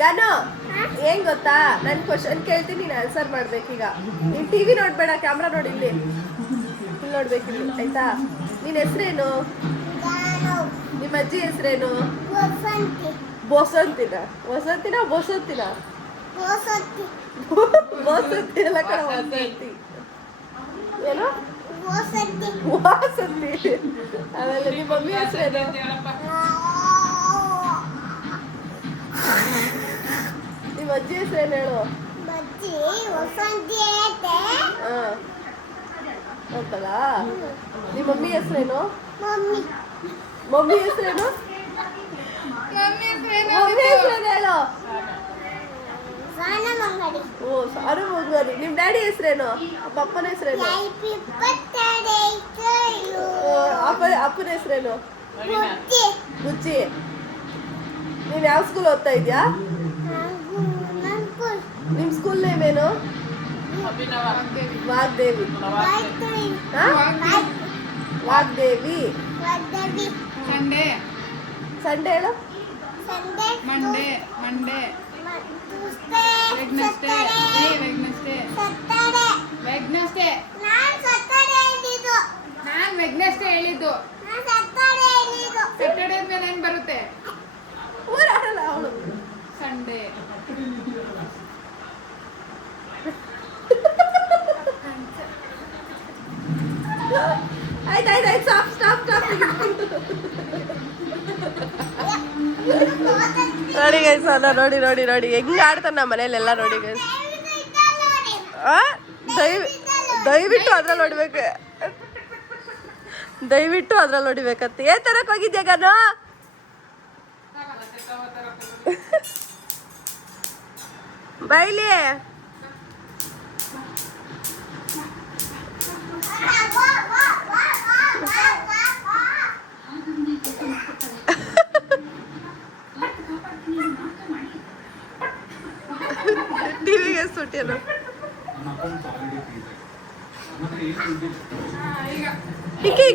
ಗಾನು ಏನ್ ಗೊತ್ತಾ, ನಾನು ಕ್ವಶನ್ ಕೇಳ್ತೀನಿ, ನೀನು ಆನ್ಸರ್ ಮಾಡ್ಬೇಕೀಗ. ನೀನು ಟಿವಿ ನೋಡ್ಬೇಡ, ಕ್ಯಾಮ್ರಾ ನೋಡಿ, ಇಲ್ಲಿ ನೋಡ್ಬೇಕಿಲ್ಲಿ, ಆಯ್ತಾ? ನಿನ್ನ ಹೆಸರೇನು? ನಿಮ್ಮ ಅಜ್ಜಿ ಹೆಸರೇನು? ಬೋಸಂತಿನ ವಸಂತಿನ ಬೋಸಂತಿನ ಬೋಸಂತಿ ಎಲ್ಲ ಕಡೆ ವಸಂತಿ ಏನು ವಾಸಂತಿ. ಆಮೇಲೆ ನಿಮ್ಮ ಮಮ್ಮಿ ಹೆಸರೇನು? ನಿಮ್ಮ ಅಜ್ಜಿ ಹೆಸರೇನು ಹೇಳು? ಅಂತಲ್ಲ. ನಿಮ್ಮ ಮಮ್ಮಿ ಹೆಸರೇನು? ಮಮ್ಮಿ ಹೆಸರೇನು? ಮಮ್ಮಿ ಹೆಸರೇನು ಹೇಳು? ಓ, ಸಾರು ಮಂಗರಿ. ನಿಮ್ಮ ಡ್ಯಾಡಿ ಹೆಸರೇನು? ಅಪ್ಪನ ಹೆಸರೇನು? ಅಪ್ಪನ ಹೆಸರೇನು? ಬುಚ್ಚಿ. ನೀವ್ ಯಾವ ಸ್ಕೂಲ್ ಓದ್ತಾ ಇದ್ಯಾ? ನಿಮ್ ಸ್ಕೂಲ್ ನೇಮ್ ಏನು? ವಾಗ್ದೇವಿ. ವಾಗ್ದೇವಿ. ಸಂಡೇ ಹೇಳು? ಮಂಡೇ ವೆಡ್ನೆಸ್ಡೇ ನಾನು ವೆಡ್ನೆಸ್ಡೇ ಹೇಳಿದ್ದು. ಸ್ಯಾಟರ್ಡೇ ಮೇಲೆ ಏನ್ ಬರುತ್ತೆ? ಅವಳು ಸಂಡೇ. ಆಯ್ತಾಯ್ತು, ಸ್ಟಾಪ್. ನೋಡಿ ಗೈಸ್, ಅಲ್ಲ ನೋಡಿ ಹೆಂಗ್ ಆಡ್ತಾನ ನಮ್ಮ ಮನೇಲೆಲ್ಲ. ನೋಡಿ ಗೈಸ್, ದಯವಿಟ್ಟು ಅದ್ರಲ್ಲಿ ನೋಡ್ಬೇಕು, ದಯವಿಟ್ಟು ಅದ್ರಲ್ಲಿ ನೋಡಿಬೇಕಂತ. ಏನ್ ತರಕ್ ಹೋಗಿದ್ಯಾ ಗಾನು? ಬೈಲಿ. ಟಿವಿಗೆ ಸುಟ್ಟಿರು. ಇಕ್ಕಿ